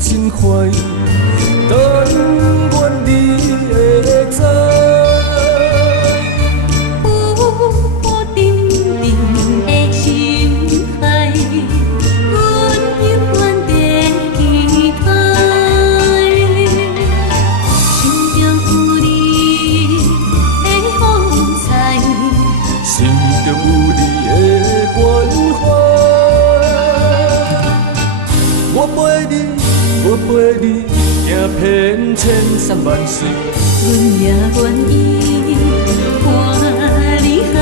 真快，等阮你会知。有定定的心海，阮永远在期待。心中有你的风采，心中有你的关怀。我陪你，我陪你，行遍千山万水。阮也愿意看你海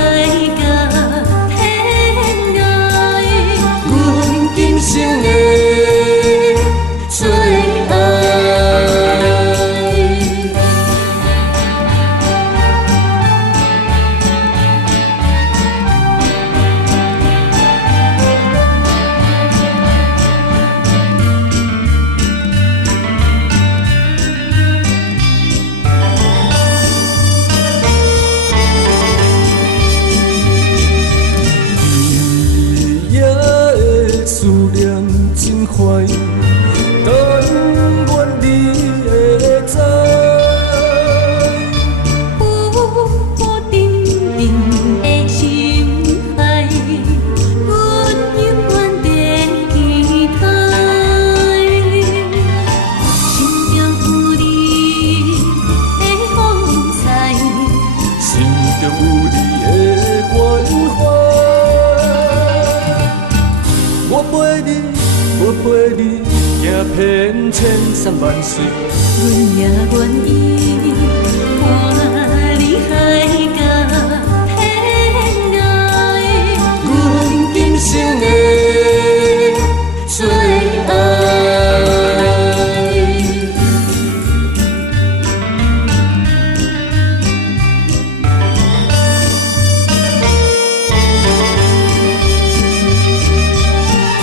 角天涯，阮今生的最爱。夜的思念真快，等阮你会知。有定定的心海，阮永远在期待。心中有你的风采，心中有你的关怀。我陪你，我陪你，行遍千山万水。阮也愿意看你海角天涯，阮今生的最爱。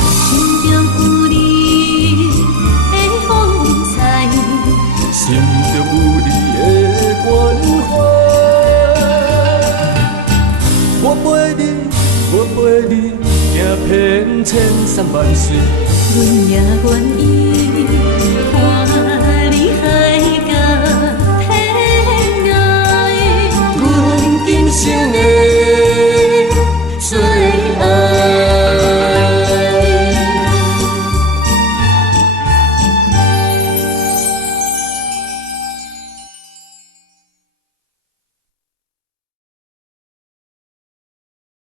心中有你的风采，心中有你的关怀。我陪你，我陪你，行遍千山万水。阮也愿意